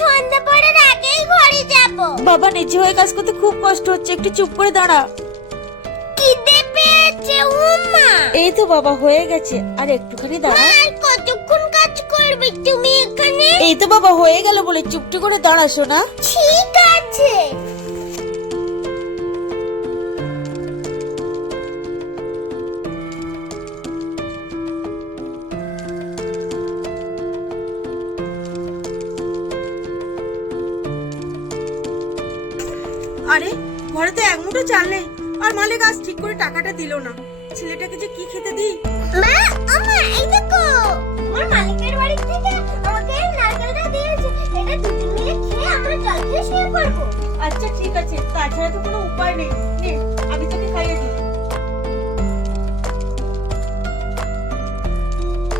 সন্ধ্যা পড়ার আগেই ঘরে যাব। বাবা নিচে হয়ে কাজ করতে খুব কষ্ট হচ্ছে, একটু চুপ করে দাঁড়া। খিদে পেয়েছে উম্মা। এই তো বাবা হয়ে গেছে, আর একটুখানি দাঁড়া। আর কতক্ষণ কাজ করবে তুমি এখানে? এই তো বাবা হয়ে গেল বলে চুপটি করে দাঁড়া সোনা। ঠিক আছে। আরে ঘরে তো এক মুঠো চাল নেই, আর মালিক আজ ঠিক করে টাকাটা দিল না। ছেলেটাকে যে কি খেতে দিই। মা, আম্মা এই দেখো, আমার মালিকের বাড়ি থেকে আমাকে নারকেলটা দিয়েছে। এটা দুজন মিলে খেয়ে আমরা জল খেয়ে শুয়ে পড়বো। আচ্ছা ঠিক আছে, তাছাড়া তো কোনো উপায় নেই।